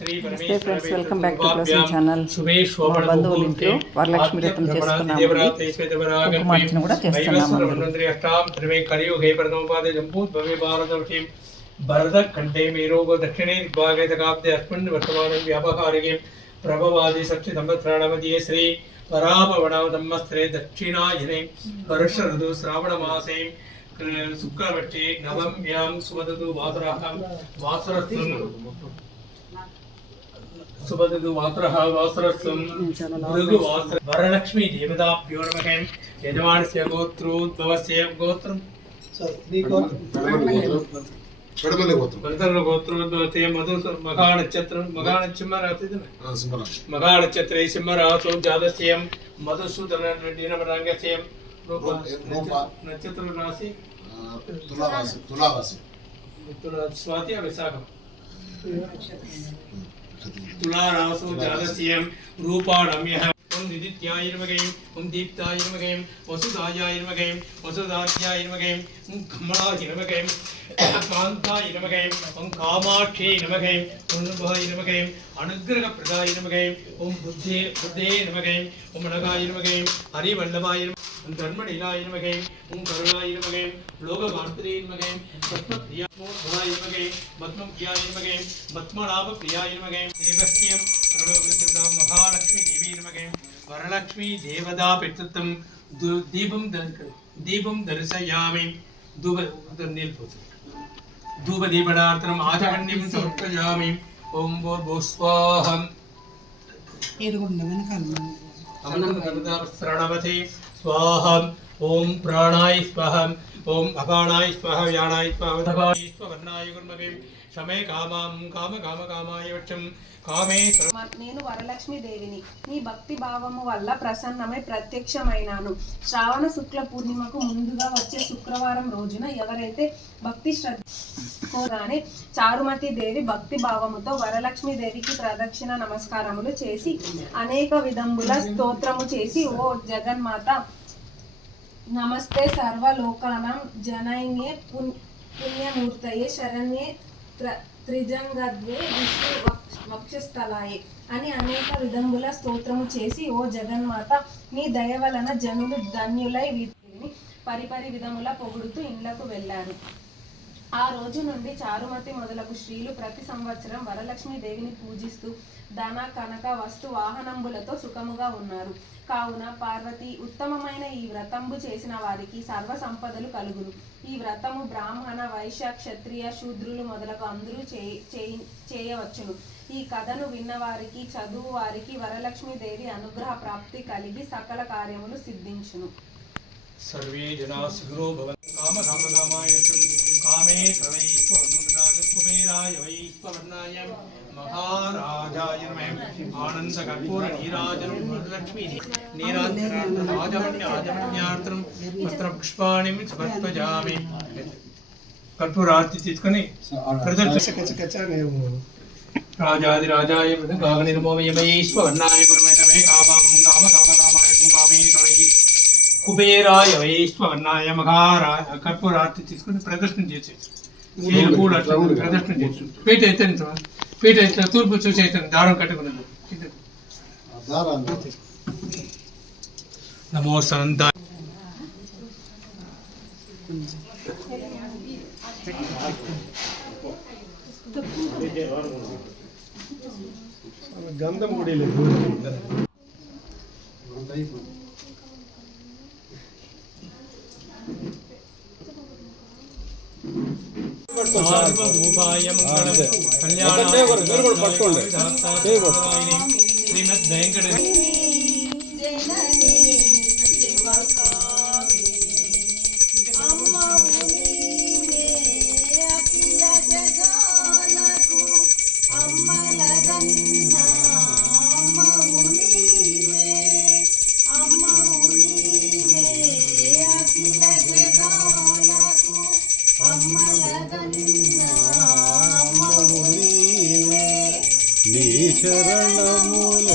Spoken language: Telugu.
నమస్తే friends, welcome back to plus channel. మా బంధువుల ఇంట్లో వరలక్ష్మి వ్రతం చేసుకున్నామండి. కుంకుమార్చన కూడా చేస్తున్నాము. భరతఖండే మేరోగ దక్షిణే దిగ్భాగే దగాబ్దే అస్మిన్ వర్తమానం వ్యాపహారికే ప్రభవాది సప్తి సంవత్సరాణమధ్యే శ్రీ పరాపవణావతమ్మస్త్రే దక్షిణాయనే వర్ష ఋతు శ్రావణ మాసే శుక్లపక్షే నవమ్యాం సుమదతు వాసరః వాసరస్వం సుమదతు వాసరః వాసరస్వం మృగు వాసర వరలక్ష్మీ దేవతాభ్యో నమః. యజమానస్య గోత్రోద్భవస్య గోత్రం గోత్రోద్భవతే మధు మఘా నక్షత్రం మఘా నక్షత్రే సింహరాసో జాతస్యం మధుసూదన దినమరాంగస్యం నక్షత్రం రాశి స్వాతి విశాఖం తులారాసో జాతస్యం రూపాణమ్యః. ఓం నిదిత్యాయర్మగైం ఓం దీప్తాయర్మగైం వసుదాయాయర్మగైం వసుదాత్యాయర్మగైం ఓం కమలాయర్మగైం కాంతాయర్మగైం ఓం కామాక్షేయర్మగైం ఓం నభాయర్మగైం అనుగ్రహప్రదాయర్మగైం ఓం బుద్ధే నమగైం ఓం నగాయర్మగైం హరివల్లభాయర్మగైం ఓం ధర్మలీలాయర్మగైం ఓం కరుణాయర్మగైం లోకమార్తరీయర్మగైం పద్మప్రియాయర్మగైం పద్మప్రియాయర్మగైం పద్మనాభప్రియాయర్మగైం దేవస్యం సర్వకృత్యం మహాలక్ష్మీ దేవీర్మగైం వరలక్ష్మీ దేవతా పితృత్వం దీపం దర్శయామి. ధూపదీపడార్థం ఆచమన్యం సమర్పయామి. ఓం భూస్వాహం ప్రణవతే స్వాహం. ఓం ప్రాణాయ స్వాహం. ఓం అపానాయ స్వాహ వ్యానాయ స్వాహవర్ణాయ గుర్మగే శమే కామాం కామాయ వక్షం కామే. నేను వరలక్ష్మి దేవిని. నీ భక్తి భావము వల్ల ప్రసన్నమై ప్రత్యక్షమైనాను. శ్రావణ శుక్ల పూర్ణిమకు ముందుగా వచ్చే శుక్రవారం రోజున ఎవరైతే భక్తి శ్రద్ధగానే చారుమతి దేవి భక్తి భావముతో వరలక్ష్మి దేవికి ప్రదక్షిణ నమస్కారములు చేసి అనేక విధముల స్తోత్రము చేసి, ఓ జగన్మాత నమస్తే సర్వలోకానాం జనైన్యే పుణ్యమూర్తయే శరణ్యే త్రిజంగద్వే విష్ణు వక్షస్థలాయే అని అనేక విధముల స్తోత్రము చేసి, ఓ జగన్మాత నీ దయ వలన జనులు ధన్యులై పరిపరి విధముల పొగుడుతూ ఇండ్లకు వెళ్ళారు. ఆ రోజు నుండి చారుమతి మొదలగు స్త్రీలు ప్రతి సంవత్సరం వరలక్ష్మీ దేవిని పూజిస్తూ ధన కనక వస్తు వాహనంబులతో సుఖముగా ఉన్నారు. కావున పార్వతి ఉత్తమమైన ఈ వ్రతంబు చేసిన వారికి సర్వ సంపదలు కలుగును. ఈ వ్రతము బ్రాహ్మణ వైశ్య క్షత్రియ శూద్రులు మొదలగు అందరూ చేయవచ్చును. ఈ కథను విన్నవారికి చదువు వారికి వరలక్ష్మీదేవి అనుగ్రహ ప్రాప్తి కలిగి సకల కార్యములు సిద్ధించును. సర్వే జనా సుఖినో భవంతు. కామకామకామాయ కామే కుబేరాయ వైశ్వర్ణాయ మహారాజాయ నమః. ఆనంద కర్పూర నీరాజనం వరలక్ష్మీ నీరాజమన్యార్థం వస్త్ర పుష్పాణి సమర్పయామి. కర్పూరార్తి తీసుకొని రాజాది రాజాయ కాగనిర్మోమయమేశ్వర్ణాయ గురుమేతమే కామాం కామకామకామాయ కామే కుబేరాయ వైశ్వర్ణాయ మహారాజ. కర్పూరార్తి తీసుకొని ప్రదర్శన చేసేసి ప్రదర్శన చేసి పీట ఎత్తిన తూర్పు చూసి అయితే దారం కట్టుకున్నది. నమో సంత గంధం కూడా లేదు. శ్రీమద్ వెంకటేశ్వర నీ శరణముల